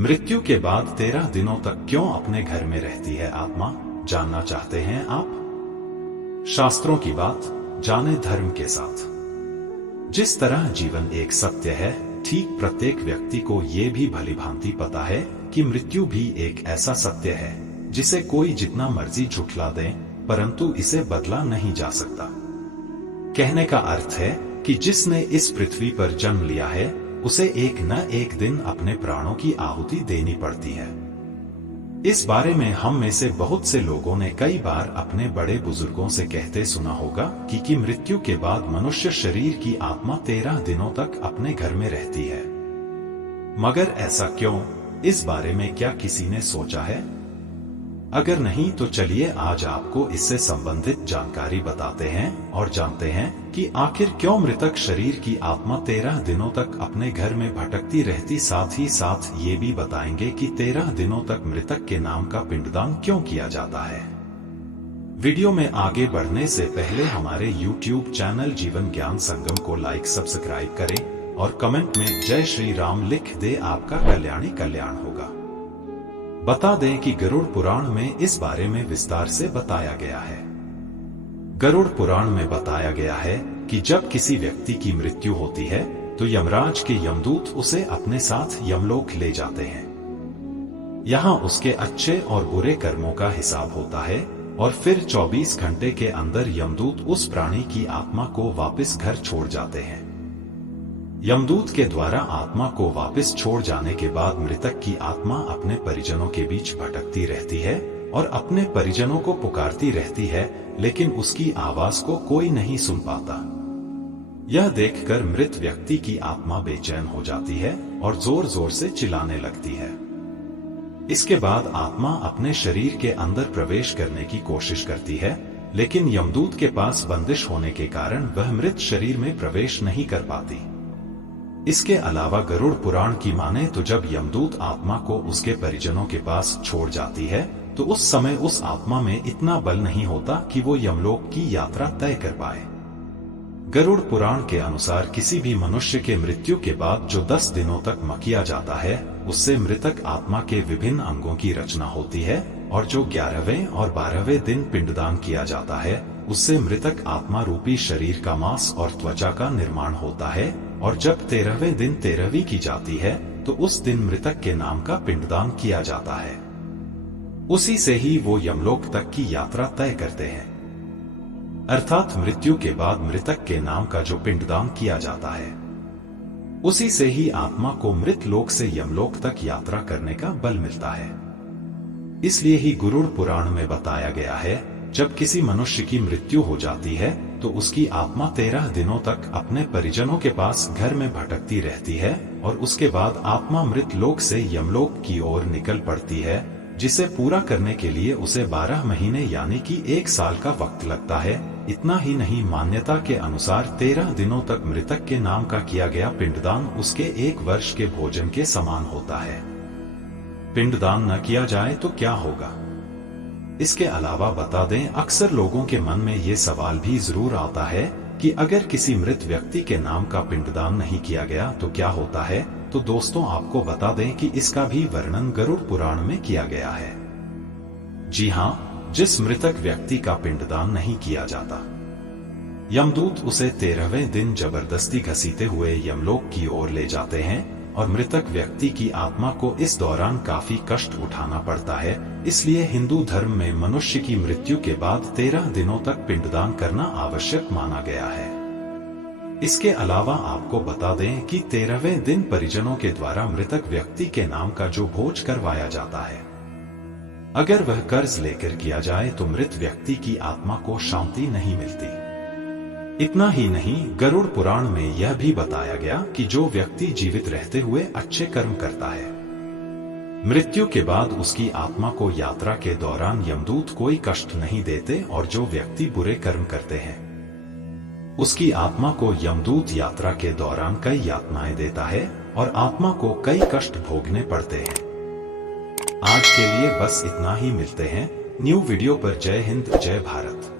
मृत्यु के बाद 13 दिनों तक क्यों अपने घर में रहती है आत्मा, जानना चाहते हैं आप? शास्त्रों की बात जाने धर्म के साथ। जिस तरह जीवन एक सत्य है, ठीक प्रत्येक व्यक्ति को ये भी भलीभांति पता है कि मृत्यु भी एक ऐसा सत्य है जिसे कोई जितना मर्जी झुठला दे, परंतु इसे बदला नहीं जा सकता। कहने का अर्थ है कि जिसने इस पृथ्वी पर जन्म लिया है उसे एक न एक दिन अपने प्राणों की आहुति देनी पड़ती है। इस बारे में हम में से बहुत से लोगों ने कई बार अपने बड़े बुजुर्गों से कहते सुना होगा कि मृत्यु के बाद मनुष्य शरीर की आत्मा 13 दिनों तक अपने घर में रहती है। मगर ऐसा क्यों, इस बारे में क्या किसी ने सोचा है? अगर नहीं तो चलिए आज आपको इससे संबंधित जानकारी बताते हैं और जानते हैं कि आखिर क्यों मृतक शरीर की आत्मा 13 दिनों तक अपने घर में भटकती रहती। साथ ही साथ ये भी बताएंगे कि 13 दिनों तक मृतक के नाम का पिंडदान क्यों किया जाता है। वीडियो में आगे बढ़ने से पहले हमारे YouTube चैनल जीवन ज्ञान संगम को लाइक सब्सक्राइब करें और कमेंट में जय श्री राम लिख दे, आपका कल्याण ही कल्याण होगा। बता दें कि गरुड़ पुराण में इस बारे में विस्तार से बताया गया है। गरुड़ पुराण में बताया गया है कि जब किसी व्यक्ति की मृत्यु होती है तो यमराज के यमदूत उसे अपने साथ यमलोक ले जाते हैं। यहाँ उसके अच्छे और बुरे कर्मों का हिसाब होता है और फिर 24 घंटे के अंदर यमदूत उस प्राणी की आत्मा को वापस घर छोड़ जाते हैं। यमदूत के द्वारा आत्मा को वापस छोड़ जाने के बाद मृतक की आत्मा अपने परिजनों के बीच भटकती रहती है और अपने परिजनों को पुकारती रहती है, लेकिन उसकी आवाज को कोई नहीं सुन पाता। यह देखकर मृत व्यक्ति की आत्मा बेचैन हो जाती है और जोर जोर से चिल्लाने लगती है। इसके बाद आत्मा अपने शरीर के अंदर प्रवेश करने की कोशिश करती है, लेकिन यमदूत के पास बंदिश होने के कारण वह मृत शरीर में प्रवेश नहीं कर पाती। इसके अलावा गरुड़ पुराण की माने तो जब यमदूत आत्मा को उसके परिजनों के पास छोड़ जाती है तो उस समय उस आत्मा में इतना बल नहीं होता कि वो यमलोक की यात्रा तय कर पाए। गरुड़ पुराण के अनुसार किसी भी मनुष्य के मृत्यु के बाद जो 10 दिनों तक किया जाता है उससे मृतक आत्मा के विभिन्न अंगों की रचना होती है और जो 11वें और 12वें दिन पिंडदान किया जाता है उससे मृतक आत्मा रूपी शरीर का मांस और त्वचा का निर्माण होता है और जब 13वें दिन 13वीं की जाती है तो उस दिन मृतक के नाम का पिंडदान किया जाता है। उसी से ही वो यमलोक तक की यात्रा तय करते हैं। अर्थात मृत्यु के बाद मृतक के नाम का जो पिंडदान किया जाता है उसी से ही आत्मा को मृत लोक से यमलोक तक यात्रा करने का बल मिलता है। इसलिए ही गरुड़ पुराण में बताया गया है जब किसी मनुष्य की मृत्यु हो जाती है तो उसकी आत्मा 13 दिनों तक अपने परिजनों के पास घर में भटकती रहती है और उसके बाद आत्मा मृत लोक से यमलोक की ओर निकल पड़ती है, जिसे पूरा करने के लिए उसे 12 महीने यानी कि 1 साल का वक्त लगता है। इतना ही नहीं, मान्यता के अनुसार 13 दिनों तक मृतक के नाम का किया गया पिंडदान उसके 1 वर्ष के भोजन के समान होता है। पिंडदान न किया जाए तो क्या होगा? इसके अलावा बता दें, अक्सर लोगों के मन में ये सवाल भी जरूर आता है कि अगर किसी मृत व्यक्ति के नाम का पिंडदान नहीं किया गया तो क्या होता है। तो दोस्तों आपको बता दें कि इसका भी वर्णन गरुड़ पुराण में किया गया है। जी हाँ, जिस मृतक व्यक्ति का पिंडदान नहीं किया जाता यमदूत उसे 13वें दिन जबरदस्ती घसीटे हुए यमलोक की ओर ले जाते हैं और मृतक व्यक्ति की आत्मा को इस दौरान काफी कष्ट उठाना पड़ता है। इसलिए हिंदू धर्म में मनुष्य की मृत्यु के बाद 13 दिनों तक पिंडदान करना आवश्यक माना गया है। इसके अलावा आपको बता दें कि 13वें दिन परिजनों के द्वारा मृतक व्यक्ति के नाम का जो भोज करवाया जाता है, अगर वह कर्ज लेकर किया जाए तो मृत व्यक्ति की आत्मा को शांति नहीं मिलती। इतना ही नहीं, गरुड़ पुराण में यह भी बताया गया कि जो व्यक्ति जीवित रहते हुए अच्छे कर्म करता है, मृत्यु के बाद उसकी आत्मा को यात्रा के दौरान यमदूत कोई कष्ट नहीं देते और जो व्यक्ति बुरे कर्म करते हैं उसकी आत्मा को यमदूत यात्रा के दौरान कई यातनाएं देता है और आत्मा को कई कष्ट भोगने पड़ते हैं। आज के लिए बस इतना ही, मिलते हैं न्यू वीडियो पर। जय हिंद, जय भारत।